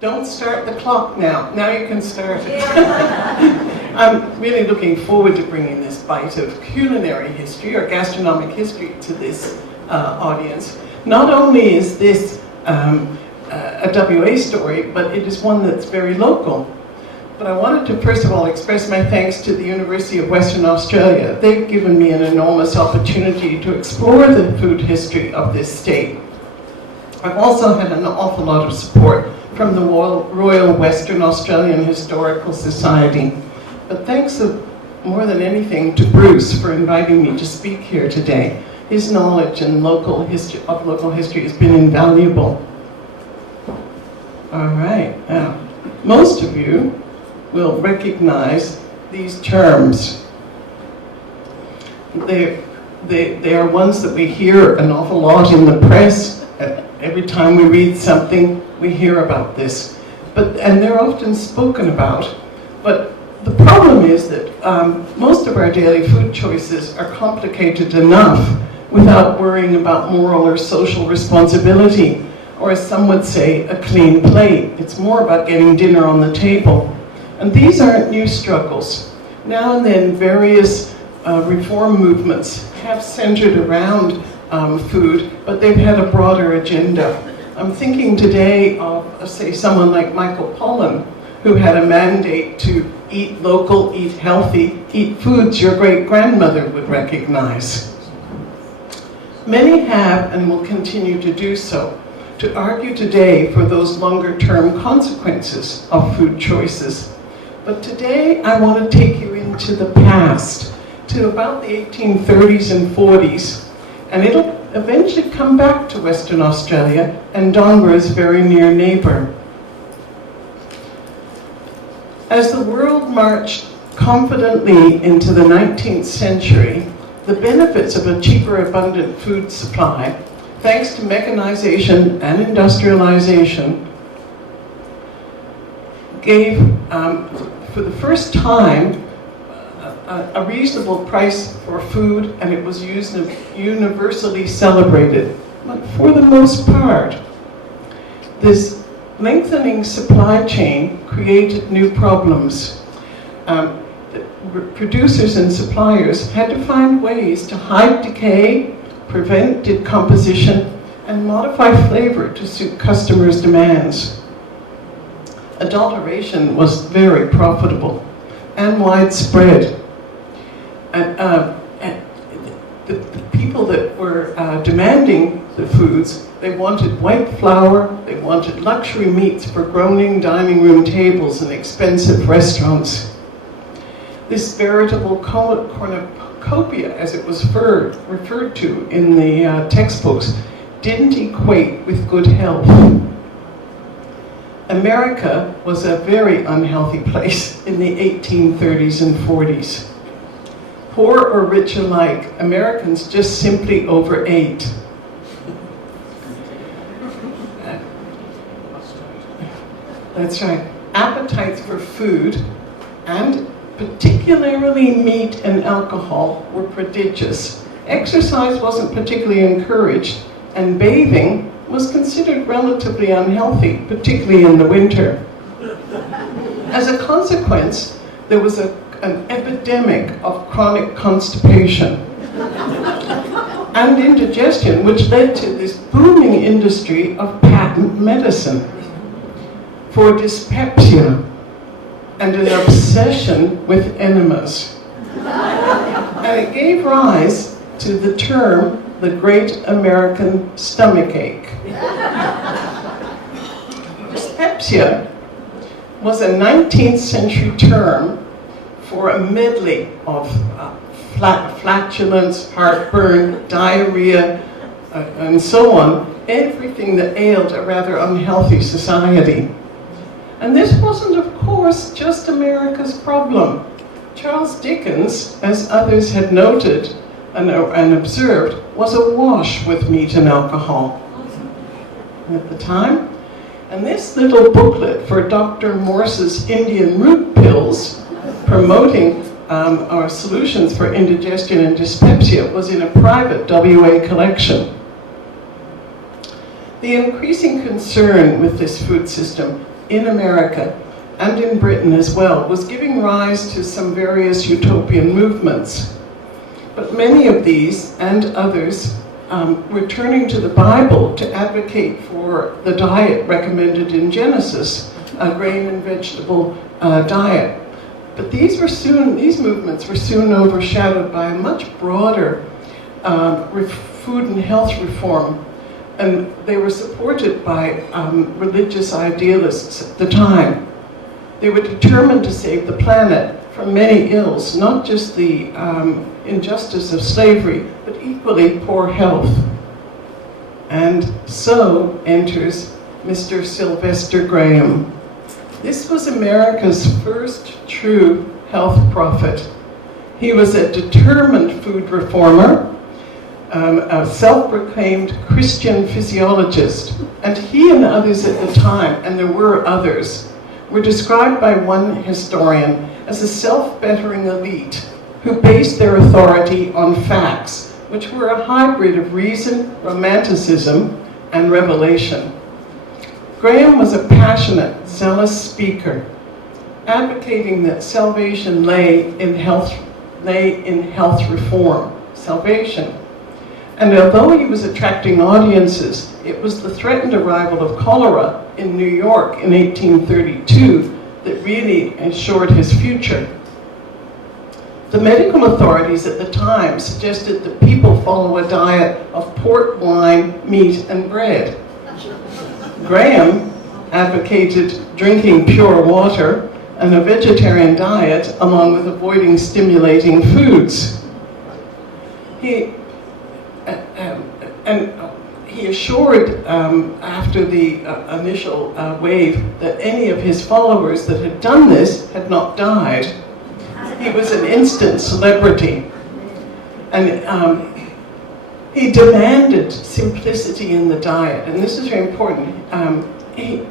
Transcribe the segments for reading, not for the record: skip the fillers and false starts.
Don't start the clock now. Now you can start it. I'm really looking forward to bringing this bite of culinary history or gastronomic history to this audience. Not only is this a WA story, but it is one that's very local. But I wanted to first of all express my thanks to the University of Western Australia. They've given me an enormous opportunity to explore the food history of this state. I've also had an awful lot of support from the Royal Western Australian Historical Society. But thanks more than anything to Bruce for inviting me to speak here today. His knowledge and local history has been invaluable. All right, now, most of you will recognize these terms. They are ones that we hear an awful lot in the press. Every time we read something, we hear about this. And they're often spoken about. But the problem is that most of our daily food choices are complicated enough without worrying about moral or social responsibility, or as some would say, a clean plate. It's more about getting dinner on the table. And these aren't new struggles. Now and then, various reform movements have centered around food, but they've had a broader agenda. I'm thinking today of, say, someone like Michael Pollan, who had a mandate to eat local, eat healthy, eat foods your great-grandmother would recognize. Many have and will continue to do so, to argue today for those longer-term consequences of food choices. But today I want to take you into the past, to about the 1830s and 40s, and it'll eventually come back to Western Australia and Dongara's very near neighbour. As the world marched confidently into the 19th century, the benefits of a cheaper, abundant food supply, thanks to mechanization and industrialization, gave, for the first time, a reasonable price for food, and it was universally celebrated. But for the most part, this lengthening supply chain created new problems. Producers and suppliers had to find ways to hide decay, prevent decomposition, and modify flavor to suit customers' demands. Adulteration was very profitable and widespread. The people that were demanding the foods, they wanted white flour, they wanted luxury meats for groaning dining room tables in expensive restaurants. This veritable cornucopia, as it was referred to in the textbooks, didn't equate with good health. America was a very unhealthy place in the 1830s and 40s. Poor or rich alike, Americans just simply overate. That's right. Appetites for food, and particularly meat and alcohol, were prodigious. Exercise wasn't particularly encouraged, and bathing was considered relatively unhealthy, particularly in the winter. As a consequence, there was an epidemic of chronic constipation and indigestion, which led to this booming industry of patent medicine for dyspepsia and an obsession with enemas. And it gave rise to the term, the Great American Stomachache. Dyspepsia was a 19th century term for a medley of flatulence, heartburn, diarrhea, and so on, everything that ailed a rather unhealthy society. And this wasn't, of course, just America's problem. Charles Dickens, as others had noted and observed, was awash with meat and alcohol at the time. And this little booklet for Dr. Morse's Indian root pills, promoting our solutions for indigestion and dyspepsia, was in a private WA collection. The increasing concern with this food system in America and in Britain as well was giving rise to some various utopian movements. But many of these and others were turning to the Bible to advocate for the diet recommended in Genesis, a grain and vegetable diet. But these movements were soon overshadowed by a much broader food and health reform, and they were supported by religious idealists at the time. They were determined to save the planet from many ills, not just the injustice of slavery, but equally poor health. And so enters Mr. Sylvester Graham. This was America's first true health prophet. He was a determined food reformer, a self-proclaimed Christian physiologist, and he and others at the time, and there were others, were described by one historian as a self-bettering elite who based their authority on facts, which were a hybrid of reason, romanticism, and revelation. Graham was a passionate, zealous speaker, advocating that salvation lay in health reform, salvation. And although he was attracting audiences, it was the threatened arrival of cholera in New York in 1832 that really ensured his future. The medical authorities at the time suggested that people follow a diet of pork, wine, meat, and bread. Graham advocated drinking pure water and a vegetarian diet, along with avoiding stimulating foods. He assured, after the initial wave, that any of his followers that had done this had not died. He was an instant celebrity. And he demanded simplicity in the diet, and this is very important. He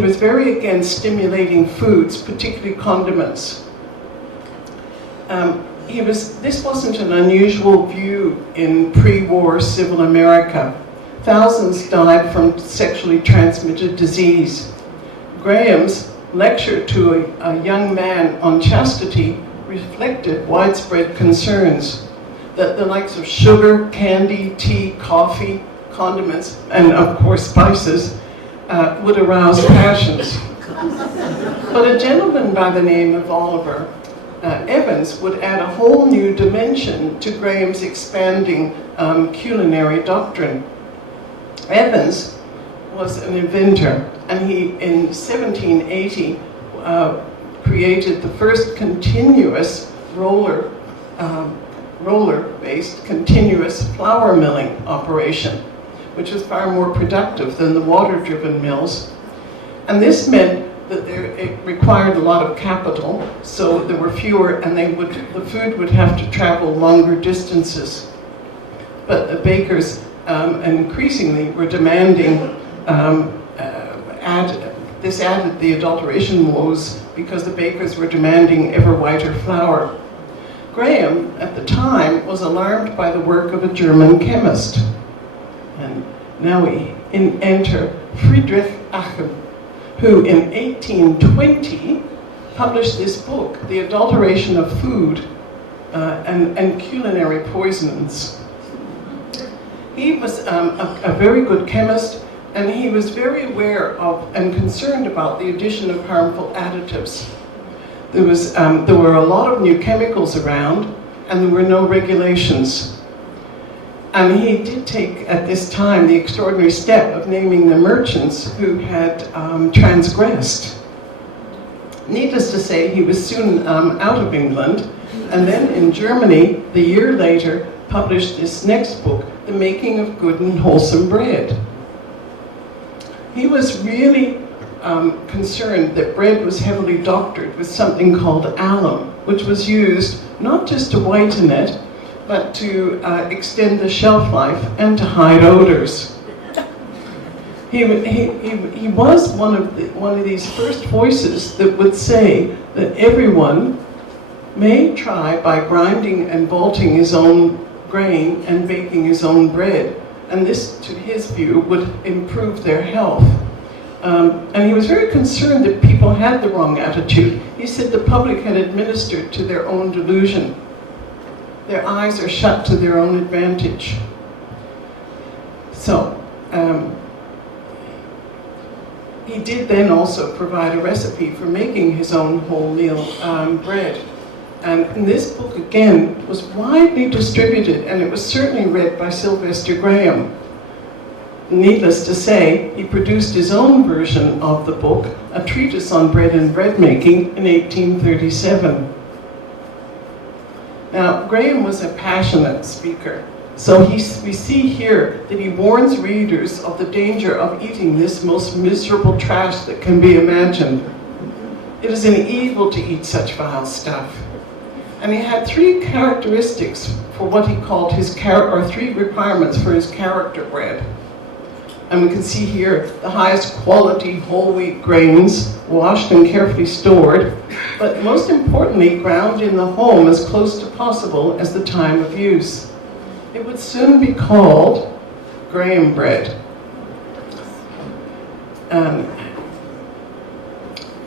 was very against stimulating foods, particularly condiments. This wasn't an unusual view in pre-war civil America. Thousands died from sexually transmitted disease. Graham's lecture to a young man on chastity reflected widespread concerns that the likes of sugar, candy, tea, coffee, condiments, and of course spices would arouse passions. But a gentleman by the name of Oliver Evans would add a whole new dimension to Graham's expanding culinary doctrine. Evans was an inventor, and he, in 1780, created the first continuous roller-based continuous flour milling operation, which was far more productive than the water-driven mills. And this meant that it required a lot of capital, so there were fewer, and the food would have to travel longer distances. But the bakers increasingly were demanding, this added the adulteration woes because the bakers were demanding ever whiter flour. Graham, at the time, was alarmed by the work of a German chemist. And now we enter Friedrich Achem, who in 1820 published this book, The Adulteration of Food and Culinary Poisons. He was a very good chemist, and he was very aware of and concerned about the addition of harmful additives. There were a lot of new chemicals around, and there were no regulations. And he did take, at this time, the extraordinary step of naming the merchants who had transgressed. Needless to say, he was soon out of England, and then in Germany, the year later, published this next book, The Making of Good and Wholesome Bread. He was really concerned that bread was heavily doctored with something called alum, which was used not just to whiten it, but to extend the shelf life and to hide odors. He was one of these first voices that would say that everyone may try by grinding and malting his own grain and baking his own bread, and this, to his view, would improve their health. And he was very concerned that people had the wrong attitude. He said the public had administered to their own delusion. Their eyes are shut to their own advantage. So, he did then also provide a recipe for making his own wholemeal bread. And this book, again, was widely distributed, and it was certainly read by Sylvester Graham. Needless to say, he produced his own version of the book, a treatise on bread and bread making, in 1837. Now, Graham was a passionate speaker, so we see here that he warns readers of the danger of eating this most miserable trash that can be imagined. It is an evil to eat such vile stuff. And he had three characteristics for what he called his three requirements for his character bread. And we can see here the highest quality whole wheat grains, washed and carefully stored, but most importantly, ground in the home as close to possible as the time of use. It would soon be called Graham bread.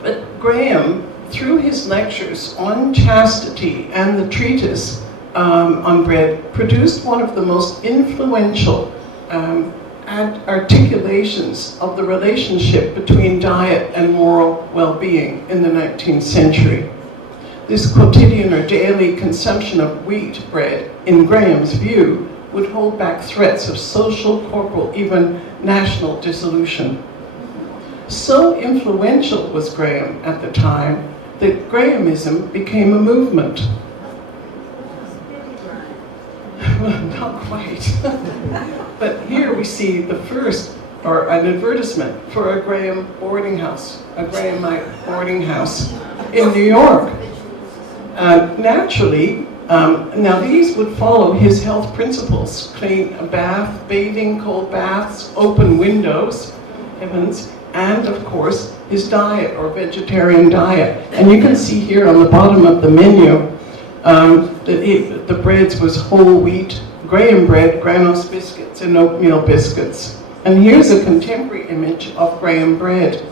But Graham, through his lectures on chastity and the treatise on bread, produced one of the most influential articulations of the relationship between diet and moral well-being in the 19th century. This quotidian or daily consumption of wheat bread, in Graham's view, would hold back threats of social, corporal, even national dissolution. So influential was Graham at the time that Grahamism became a movement. Well, not quite. But here we see the first, or an advertisement for a Graham boarding house, a Grahamite boarding house in New York. Naturally, now these would follow his health principles: clean a bath, bathing, cold baths, open windows, heavens, and of course his diet, or vegetarian diet. And you can see here on the bottom of the menu that the breads was whole wheat, Graham bread, granose biscuits, and oatmeal biscuits. And here's a contemporary image of Graham bread.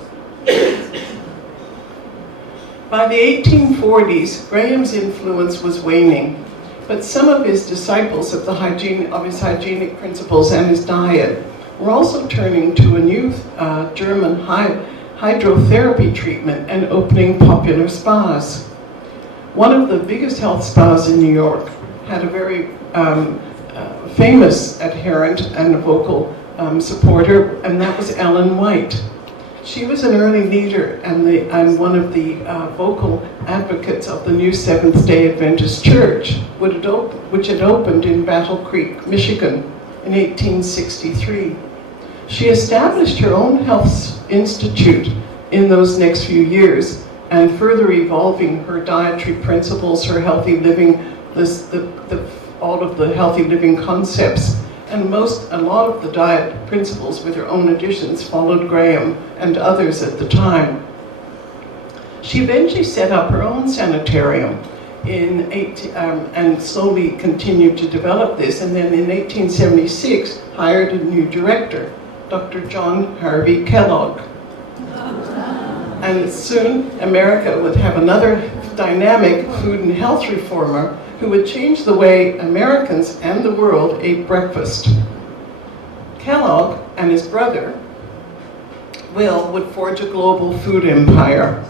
By the 1840s, Graham's influence was waning, but some of his disciples of his hygienic principles and his diet were also turning to a new German hydrotherapy treatment and opening popular spas. One of the biggest health spas in New York had a very famous adherent and a vocal supporter, and that was Ellen White. She was an early leader and one of the vocal advocates of the new Seventh-day Adventist Church, which had opened in Battle Creek, Michigan in 1863. She established her own health institute in those next few years, and further evolving her dietary principles, her healthy living, all of the healthy living concepts. And a lot of the diet principles, with her own additions, followed Graham and others at the time. She eventually set up her own sanitarium and slowly continued to develop this, and then in 1876 hired a new director, Dr. John Harvey Kellogg. And soon America would have another dynamic food and health reformer who would change the way Americans and the world ate breakfast. Kellogg and his brother, Will, would forge a global food empire.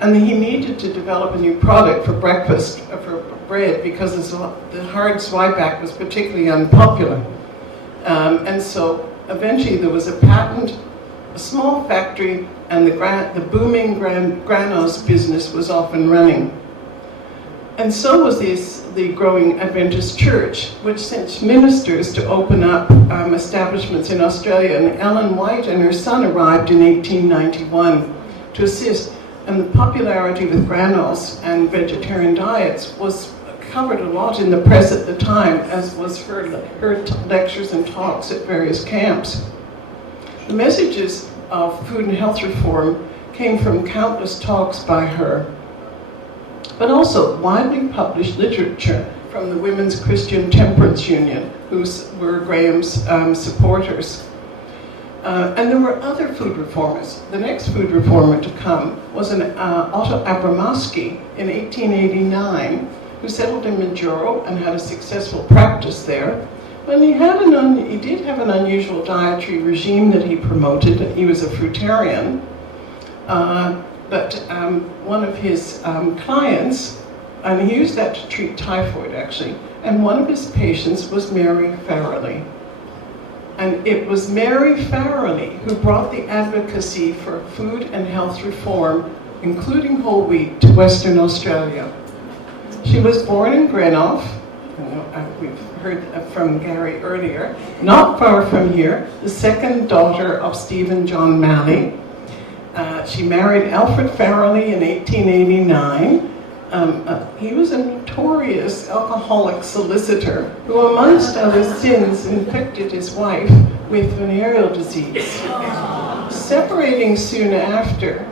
And he needed to develop a new product for breakfast, for bread, because the hard zwieback was particularly unpopular. And so eventually there was a patent, a small factory, and the booming granose business was off and running. And so was the growing Adventist Church, which sent ministers to open up establishments in Australia. And Ellen White and her son arrived in 1891 to assist. And the popularity with granose and vegetarian diets was covered a lot in the press at the time, as was her lectures and talks at various camps. The messages of food and health reform came from countless talks by her, but also widely published literature from the Women's Christian Temperance Union, who were Graham's supporters. And there were other food reformers. The next food reformer to come was an Otto Abramowski in 1889, who settled in Majuro and had a successful practice there. And he did have an unusual dietary regime that he promoted. He was a fruitarian. But one of his clients, and he used that to treat typhoid actually, and one of his patients was Mary Farrelly. And it was Mary Farrelly who brought the advocacy for food and health reform, including whole wheat, to Western Australia. She was born in Greenock, we've heard from Gary earlier, not far from here, the second daughter of Stephen John Malley. She married Alfred Farrelly in 1889. He was a notorious alcoholic solicitor who, amongst other sins, infected his wife with venereal disease. Separating soon after,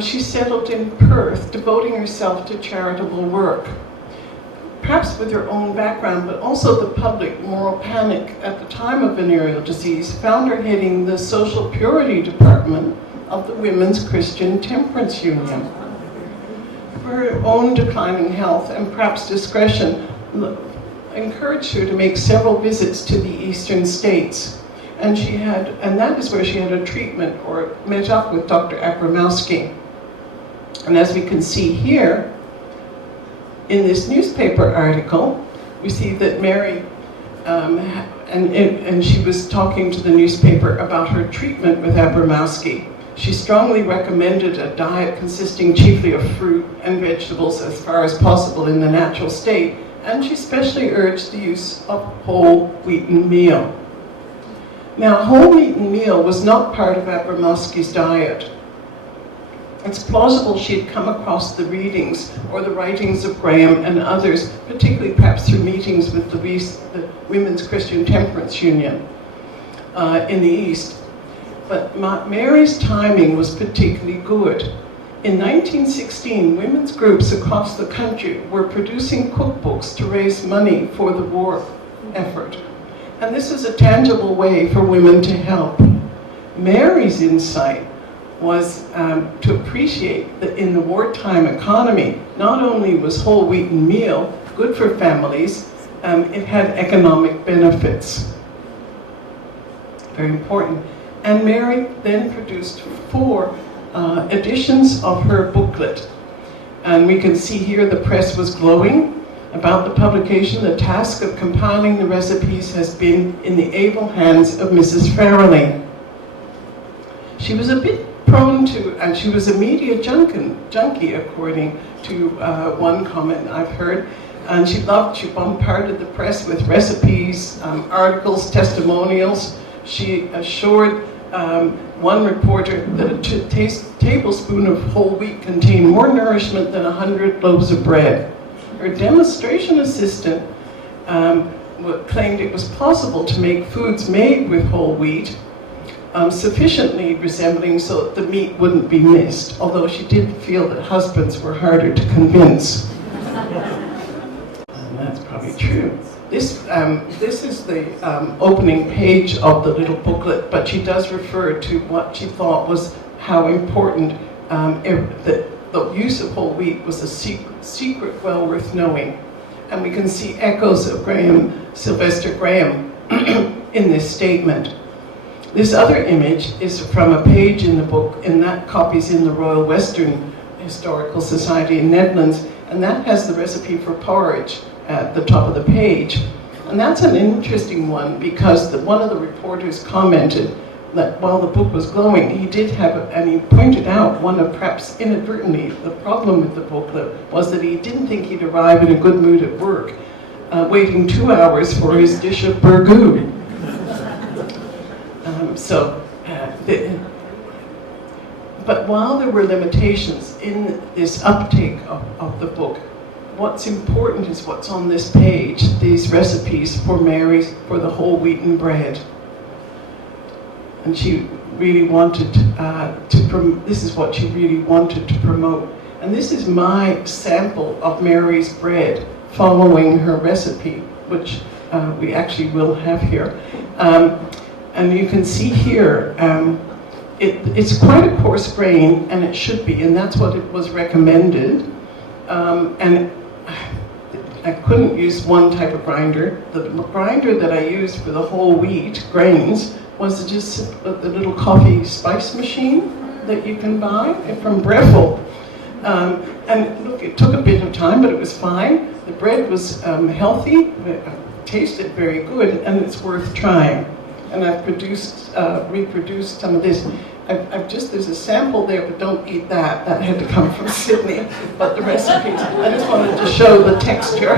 she settled in Perth, devoting herself to charitable work. Perhaps with her own background, but also the public moral panic at the time of venereal disease found her heading the social purity department of the Women's Christian Temperance Union. Her own declining health and perhaps discretion encouraged her to make several visits to the eastern states. And that is where she had a treatment or met up with Dr. Abramowski. And as we can see here, in this newspaper article, we see that Mary, and she was talking to the newspaper about her treatment with Abramowski. She strongly recommended a diet consisting chiefly of fruit and vegetables as far as possible in the natural state, and she especially urged the use of whole wheaten meal. Now, whole wheaten meal was not part of Abramowski's diet. It's plausible she'd come across the readings or the writings of Graham and others, particularly perhaps through meetings with the Women's Christian Temperance Union in the East. But Mary's timing was particularly good. In 1916, women's groups across the country were producing cookbooks to raise money for the war effort. And this was a tangible way for women to help. Mary's insight was to appreciate that in the wartime economy, not only was whole wheaten meal good for families, it had economic benefits. Very important. And Mary then produced 4 editions of her booklet. And we can see here the press was glowing about the publication. The task of compiling the recipes has been in the able hands of Mrs. Farrelly. She was a bit prone to, and she was a media junkie, according to one comment I've heard. And she bombarded the press with recipes, articles, testimonials. She assured one reporter that a tablespoon of whole wheat contained more nourishment than 100 loaves of bread. Her demonstration assistant claimed it was possible to make foods made with whole wheat sufficiently resembling so that the meat wouldn't be missed, although she did feel that husbands were harder to convince. And that's probably true. This is the opening page of the little booklet, but she does refer to what she thought was how important the use of whole wheat was a secret well worth knowing. And we can see echoes of Sylvester Graham in this statement. This other image is from a page in the book, and that copy's in the Royal Western Historical Society in Netherlands, and that has the recipe for porridge at the top of the page. And that's an interesting one because one of the reporters commented that while the book was glowing, he did have, and he pointed out one of perhaps inadvertently, the problem with the booklet was that he didn't think he'd arrive in a good mood at work, waiting 2 hours for his dish of burgoo. But while there were limitations in this uptake of the book, what's important is what's on this page, these recipes for the whole wheaten bread. And she really wanted this is what she really wanted to promote. And this is my sample of Mary's bread following her recipe, which we actually will have here. And you can see here, it's quite a coarse grain, and it should be, and that's what it was recommended. And I couldn't use one type of grinder. The grinder that I used for the whole wheat grains was just the little coffee spice machine that you can buy from Breffel. And look, it took a bit of time, but it was fine. The bread was healthy, it tasted very good, and it's worth trying. And I've reproduced some of this. There's a sample there, but don't eat that. That had to come from Sydney, but the recipes, I just wanted to show the texture.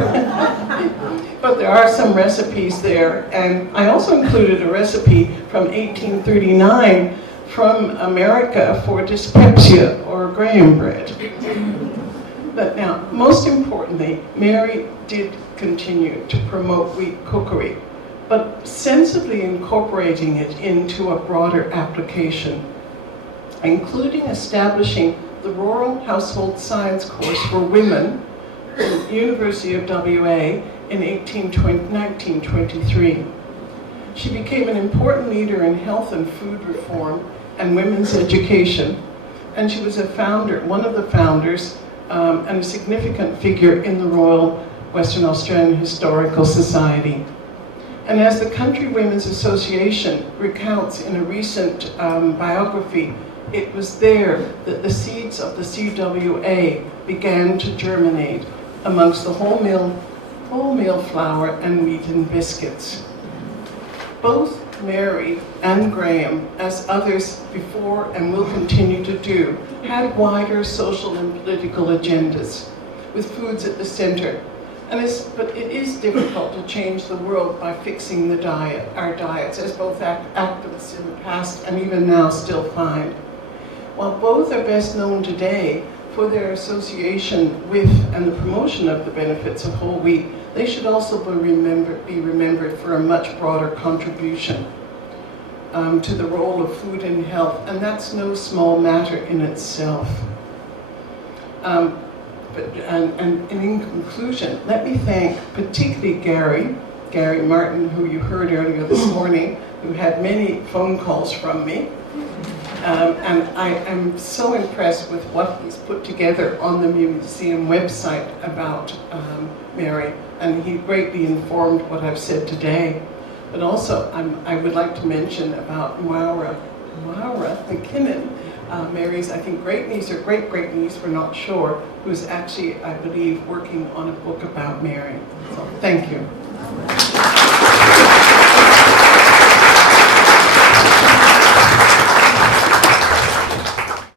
But there are some recipes there, and I also included a recipe from 1839 from America for dyspepsia or graham bread. But now, most importantly, Mary did continue to promote wheat cookery, but sensibly incorporating it into a broader application, including establishing the Rural Household Science course for women at the University of WA in 1923. She became an important leader in health and food reform and women's education, and she was one of the founders, and a significant figure in the Royal Western Australian Historical Society. And as the Country Women's Association recounts in a recent biography, it was there that the seeds of the CWA began to germinate amongst the wholemeal flour and wheat and biscuits. Both Mary and Graham, as others before and will continue to do, had wider social and political agendas, with foods at the center. But it is difficult to change the world by fixing our diets, as both activists in the past and even now still find. While both are best known today for their association with and the promotion of the benefits of whole wheat, they should also be remembered for a much broader contribution to the role of food and health, and that's no small matter in itself. And in conclusion, let me thank particularly Gary Martin, who you heard earlier this morning, who had many phone calls from me. And I am so impressed with what he's put together on the museum website about Mary, and he greatly informed what I've said today. But also, I would like to mention about Maura McKinnon, Mary's, I think, great-niece or great-great-niece, we're not sure, who's actually, I believe, working on a book about Mary. So, thank you.